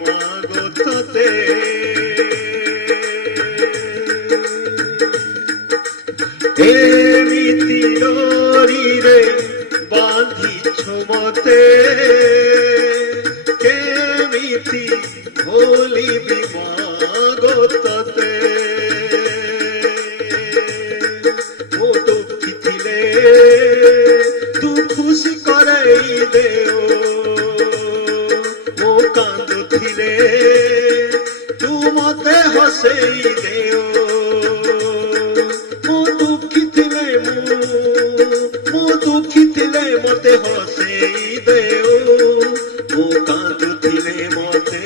মাগততে এমিতি ডরিরে বাঁধিছ মতে কেমিতি ভুলিবি মাগততে মো দুঃখী ଥିଲେ তু খুশি করেই দেও মো কান্দুଥିଲେ তু মতে হসেই দেও মো দুঃখী ଥିଲେ মো দুঃখী ଥିଲେ মতে হসেই দেও মো কান্দুଥିଲେ মতে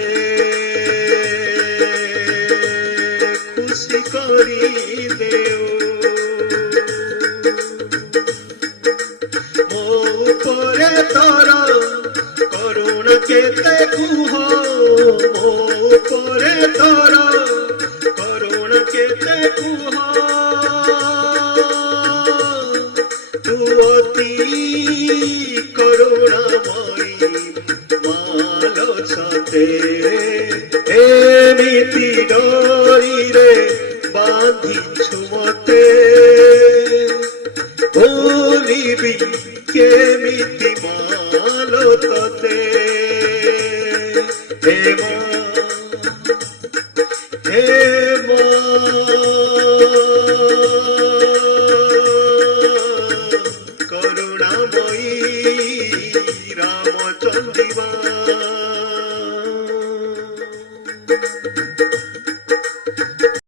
খুশি করি দেও ମୋ ଉପରେ ତୋର କରୁଣା କେତେ କୁହ ମୋ ଉପରେ ତୋର କରୁଣା କେତେ କୁହ ତୁ ଅତି କରୁଣାମୟୀ ମାଲୋ ସତେ ଏମିତି ଡୋରିରେ ବାନ୍ଧିଛୁ ମତେ ভুলিবি কেমিতি মালো ততে হে মা হে মা